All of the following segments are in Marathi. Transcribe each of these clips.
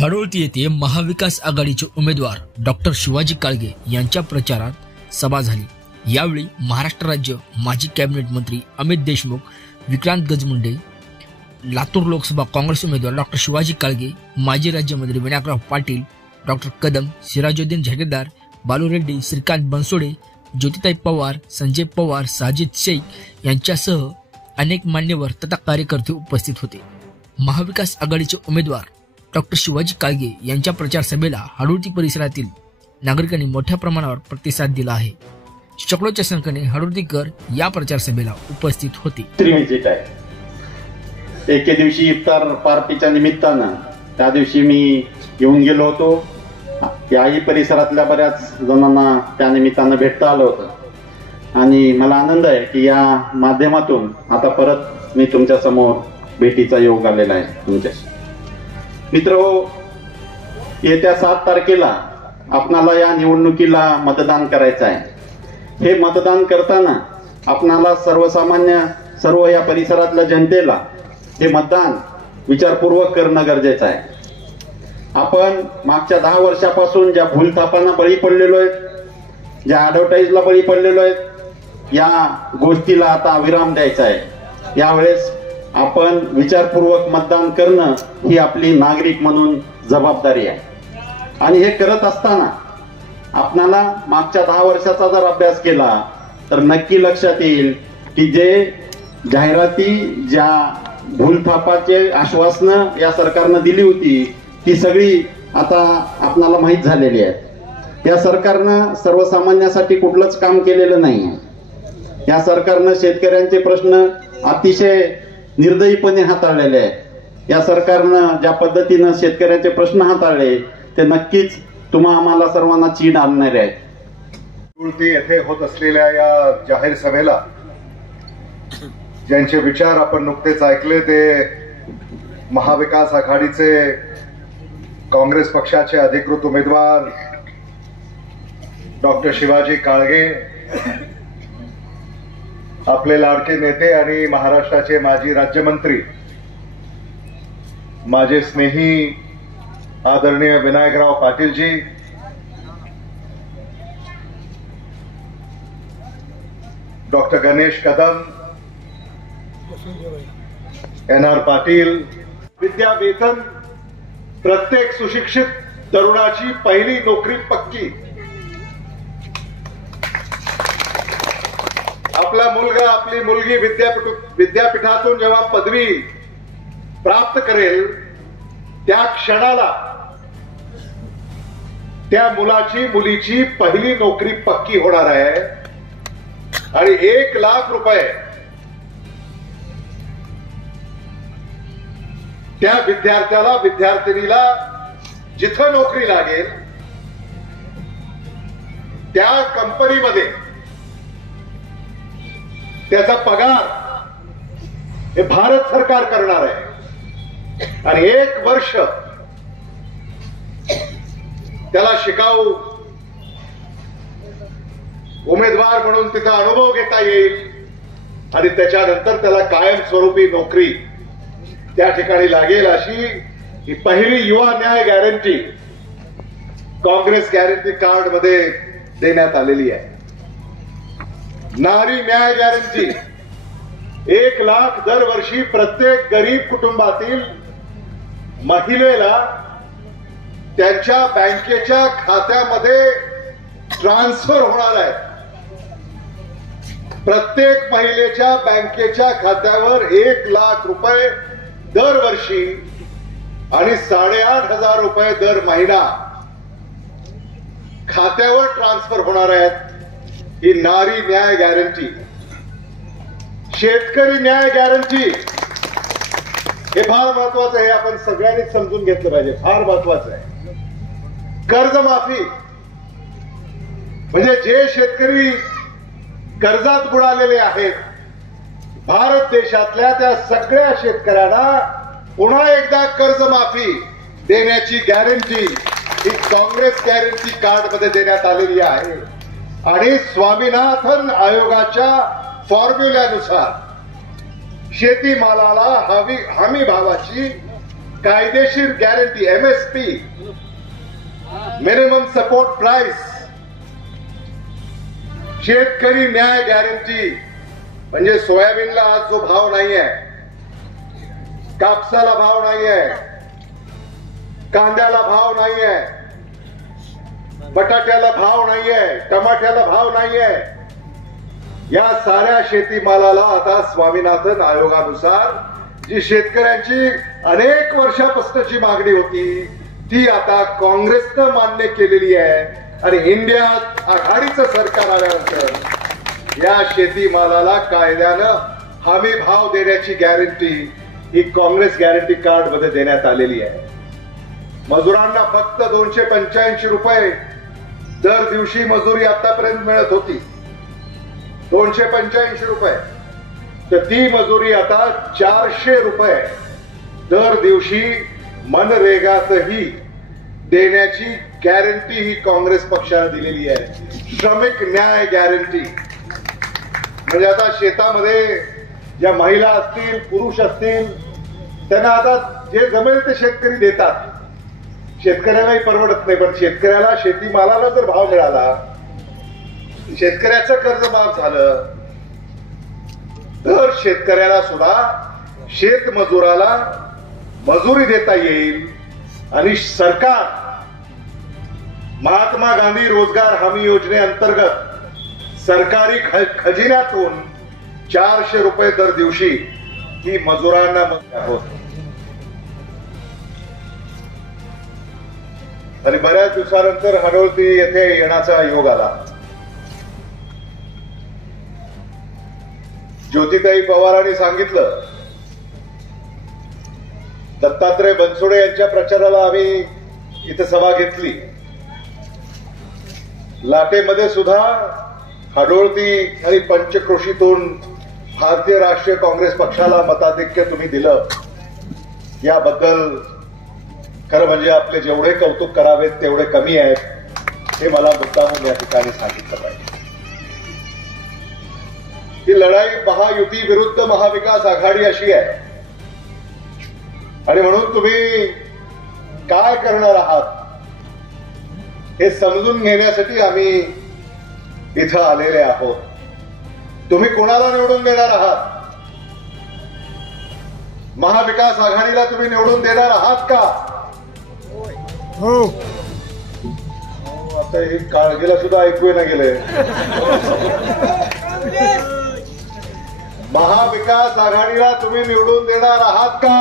हडोळती येथे महाविकास आघाडीचे उमेदवार डॉक्टर शिवाजी काळगे यांच्या प्रचारात सभा झाली। यावेळी महाराष्ट्र राज्य माजी कॅबिनेट मंत्री अमित देशमुख, विक्रांत गजमुंडे, लातूर लोकसभा काँग्रेस उमेदवार डॉक्टर शिवाजी काळगे, माजी राज्यमंत्री विनायकराव पाटील, डॉक्टर कदम, सिराजुद्दीन झगेदार, बालू रेड्डी, श्रीकांत बनसोडे, ज्योतिताई पवार, संजय पवार, साजिद शेख यांच्यासह अनेक मान्यवर तथा कार्यकर्ते उपस्थित होते। महाविकास आघाडीचे उमेदवार डॉक्टर शिवाजी काळगे यांच्या प्रचार सभेला हडोळती परिसरातील नागरिकांनी मोठ्या प्रमाणावर प्रतिसाद दिला आहे। शेकडोच्या संख्येने हडोळतीकर या प्रचार सभेला उपस्थित होते। एके दिवशी इफ्तार पार्टीच्या निमित्तानं त्या दिवशी मी येऊन गेलो होतो। याही परिसरातल्या बऱ्याच जणांना त्या निमित्तानं भेटता आलं होतं आणि मला आनंद आहे की या माध्यमातून आता परत मी तुमच्या समोर भेटीचा योग आलेला आहे तुमच्याशी। मित्रहो, येत्या 7 तारखेला आपणाला या निवडणुकीला मतदान करायचं आहे। हे मतदान करताना आपणाला सर्वसामान्य सर्व या परिसरातल्या जनतेला हे मतदान विचारपूर्वक करणं गरजेचं आहे। आपण मागच्या 10 वर्षापासून ज्या भूलथापांना बळी पडलेलो आहेत, ज्या ॲडव्हर्टाईजला बळी पडलेलो आहेत, या गोष्टीला आता विराम द्यायचा आहे। यावेळेस आपण विचारपूर्वक मतदान करणं ही आपली नागरिक म्हणून जबाबदारी आहे आणि हे करत असताना आपणाला मागच्या 10 वर्षाचा जर अभ्यास केला तर नक्की लक्षात येईल की जे जाहिराती, ज्या भूलथापाचे आश्वासनं या सरकारनं दिली होती ती सगळी आता आपणाला माहीत झालेली आहे। या सरकारनं सर्वसामान्यासाठी कुठलंच काम केलेलं नाही। या सरकारनं शेतकऱ्यांचे प्रश्न अतिशय निर्दयीपणे हाताळलेले आहेत। या सरकारनं ज्या पद्धतीनं शेतकऱ्यांचे प्रश्न हाताळले ते नक्कीच तुम्हा आम्हाला सर्वांना चीड आणणारे आहेत। हडोळती येथे होत असलेल्या या जाहीर सभेला ज्यांचे विचार आपण नुकतेच ऐकले ते महाविकास आघाडीचे काँग्रेस पक्षाचे अधिकृत उमेदवार डॉक्टर शिवाजी काळगे, आपले लाडके नेते आणि महाराष्ट्राचे माजी राज्यमंत्री, माझे स्नेही आदरणीय विनायकराव पाटीलजी, डॉक्टर गणेश कदम, NR पाटील, विद्या वेतन, प्रत्येक सुशिक्षित तरुणाची पहिली नोकरी पक्की, आपला मुलगा, आपली मुलगी विद्यापीठातून जेव्हा पदवी प्राप्त करेल त्या क्षणाला त्या मुलाची, मुलीची पहिली नोकरी पक्की होणार आहे आणि 1 लाख रुपये त्या विद्यार्थ्याला, विद्यार्थिनीला जिथं नोकरी लागेल त्या कंपनीमध्ये त्याचा पगार हे भारत सरकार करणार आहे आणि 1 वर्ष त्याला शिकाऊ उमेदवार म्हणून तिचा अनुभव घेता येईल आणि त्याच्यानंतर त्याला कायमस्वरूपी नोकरी त्या ठिकाणी लागेल अशी ही पहिली युवा न्याय गॅरंटी काँग्रेस गॅरंटी कार्ड मध्ये देण्यात आलेली आहे। नारी न्याय गॅरंटी 1 लाख दरवर्षी प्रत्येक गरीब कुटुंबातील महिलेला त्यांच्या बँकेच्या खात्यामध्ये ट्रान्सफर होणार आहे। प्रत्येक महिलेच्या बँकेच्या खात्यावर 1 लाख रुपये दरवर्षी आणि 8,500 रुपये दर महिना खात्यावर ट्रान्सफर होणार आहेत। ही नारी न्याय गॅरंटी। शेतकरी न्याय गॅरंटी हे फार महत्वाचं आहे, आपण सगळ्यांनी समजून घेतलं पाहिजे, फार महत्वाचं आहे। कर्जमाफी म्हणजे जे शेतकरी कर्जात बुडालेले आहेत, भारत देशातल्या त्या सगळ्या शेतकऱ्यांना पुन्हा एकदा कर्जमाफी देण्याची गॅरंटी ही काँग्रेस गॅरंटी कार्ड मध्ये देण्यात आलेली आहे आणि स्वामीनाथन आयोगाच्या फॉर्म्युल्यानुसार शेतीमालाला हमी भावाची कायदेशीर guarantee MSP minimum support price, शेतकरी न्याय गॅरंटी म्हणजे सोयाबीनला आज जो भाव नाहीये, कापसाला भाव नाहीये, कांद्याला भाव नाहीये, बटाट्याला भाव नाहीये, टमाट्याला भाव नाहीये, या साऱ्या शेतीमालाला आता स्वामीनाथन आयोगानुसार जी शेतकऱ्यांची अनेक वर्षापासूनची मागणी होती ती आता काँग्रेसनं मान्य केलेली आहे आणि इंडियात आघाडीचं सरकार आल्यानंतर या शेतीमालाला कायद्यानं हमी भाव देण्याची गॅरंटी ही काँग्रेस गॅरंटी कार्ड मध्ये देण्यात आलेली आहे. मजुरांना फक्त 285 रुपये दर दिवशी मजुरी आतापर्यंत मिळत होती, 285 रुपये, तर ती मजुरी आता 400 रुपये दर दिवशी मनरेगातही देण्याची गॅरंटी ही काँग्रेस पक्षाने दिलेली आहे. श्रमिक न्याय गॅरंटी म्हणजे आता शेतामध्ये ज्या महिला असतील, पुरुष असतील, त्यांना आता जे जमेल ते शेतकरी देतात. शेतकऱ्यालाही परवडत नाही, पण शेतकऱ्याला शेतीमालाला जर भाव मिळाला, शेतकऱ्याचं कर्ज माफ झालं, तर शेतकऱ्याला सुद्धा शेतमजुराला मजुरी देता येईल आणि सरकार महात्मा गांधी रोजगार हमी योजनेअंतर्गत सरकारी खजिन्यातून 400 रुपये दर दिवशी ही मजुरांना होत. आणि बऱ्याच दिवसानंतर हडोळती येथे येण्याचा योग आला. ज्योतिताई पवारांनी सांगितलं, दत्तात्रय बनसोडे यांच्या प्रचाराला आम्ही इथं सभा घेतली. लाटेमध्ये सुद्धा हडोळती आणि पंचक्रोशीतून भारतीय राष्ट्रीय काँग्रेस पक्षाला मताधिक्य तुम्ही दिलं, याबद्दल खरं म्हणजे आपले जेवढे कौतुक करावेत तेवढे कमी आहेत, हे मला मुद्दामून या ठिकाणी सांगितलं पाहिजे. ही लढाई महायुती विरुद्ध महाविकास आघाडी अशी आहे आणि म्हणून तुम्ही काय करणार आहात हे समजून घेण्यासाठी आम्ही इथं आलेले आहोत. तुम्ही कोणाला निवडून देणार आहात? महाविकास आघाडीला तुम्ही निवडून देणार आहात का? हो. आता हे काळजीला सुद्धा ऐकू न गेले. महाविकास आघाडीला तुम्ही निवडून देणार आहात का?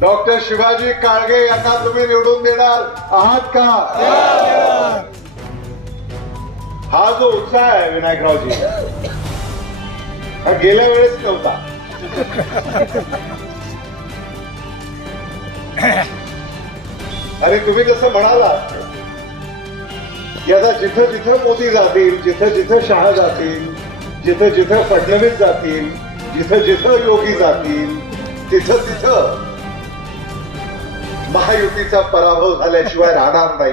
डॉक्टर शिवाजी काळगे यांना तुम्ही निवडून देणार आहात का? हा जो उत्साह आहे विनायकरावजी, हा गेल्या वेळेस नव्हता. आणि तुम्ही जसं म्हणालात की आता जिथं जिथं मोदी जातील, जिथं जिथं शहा जातील, जिथं जिथं फडणवीस जातील, जिथं जिथं योगी जातील, तिथं तिथं महायुतीचा पराभव झाल्याशिवाय राहणार नाही.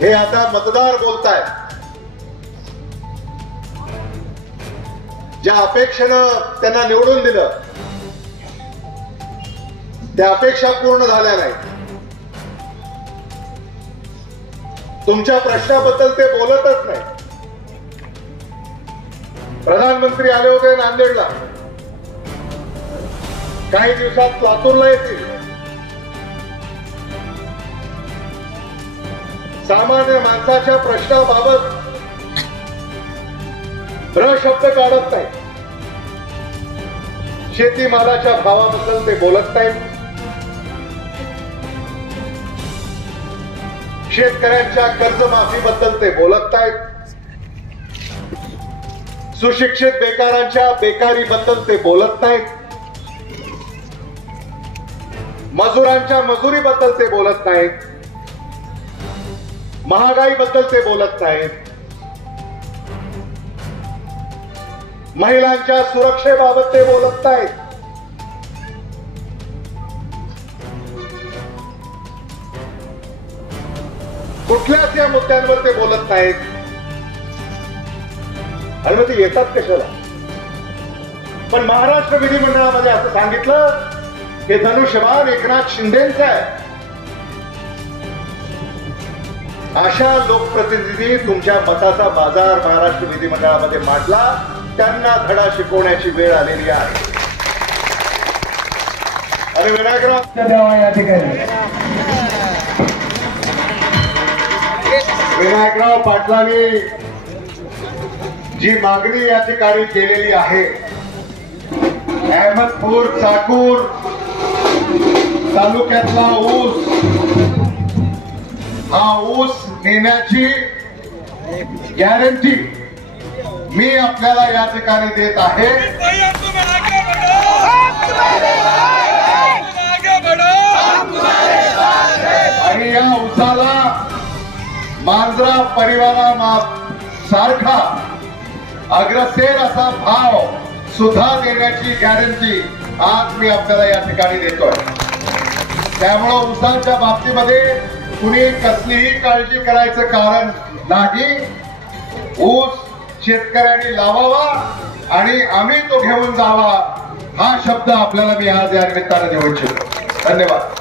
हे आता मतदार बोलतायत. ज्या अपेक्षेनं त्यांना निवडून दिलं त्या अपेक्षा पूर्ण झाल्या नाही. तुमच्या प्रश्नाबद्दल ते बोलतच नाही. प्रधानमंत्री आले होते नांदेडला, काही दिवसात लातूरला येतील. सामान्य माणसाच्या प्रश्नाबाबत शब्द काढत नाही. शेतीमालाच्या भावाबद्दल ते बोलत नाहीत. शेतकऱ्यांच्या कर्जमाफीबद्दल ते बोलत नाहीत. सुशिक्षित बेकारांच्या बेकारीबद्दल ते बोलत नाहीत. मजुरांच्या मजुरीबद्दल ते बोलत नाहीत. महागाईबद्दल ते बोलत नाहीत. महिलांच्या सुरक्षेबाबत ते बोलत नाहीत. कुठल्याच या मुद्द्यांवर ते बोलत नाहीत. आणि मग ते येतात कशाला? पण महाराष्ट्र विधिमंडळामध्ये असं सांगितलं हे धनुष्यबाण एकनाथ शिंदेचं आहे. अशा लोकप्रतिनिधी तुमच्या मताचा बाजार महाराष्ट्र विधिमंडळामध्ये मांडला, त्यांना धडा शिकवण्याची वेळ आलेली आहे. आणि विनायकराव पाटलांनी जी मागणी या ठिकाणी केलेली आहे, अहमदपूर चाकूर तालुक्यातला ऊस, हा ऊस नेण्याची गॅरंटी मी आपल्याला या ठिकाणी देत आहे. आणि या ऊसाला मांजरा परिवारा सारखा अग्रसेन असा भाव सुद्धा देण्याची गॅरंटी आज मी आपल्याला या ठिकाणी देतोय. त्यामुळं ऊसाच्या बाबतीमध्ये कुणी कसलीही काळजी करायचं कारण नाही. ऊस शेतकऱ्यांनी लावावा आणि आम्ही तो घेऊन जावा, हा शब्द आपल्याला मी आज या निमित्तानं देऊ इच्छितो. धन्यवाद.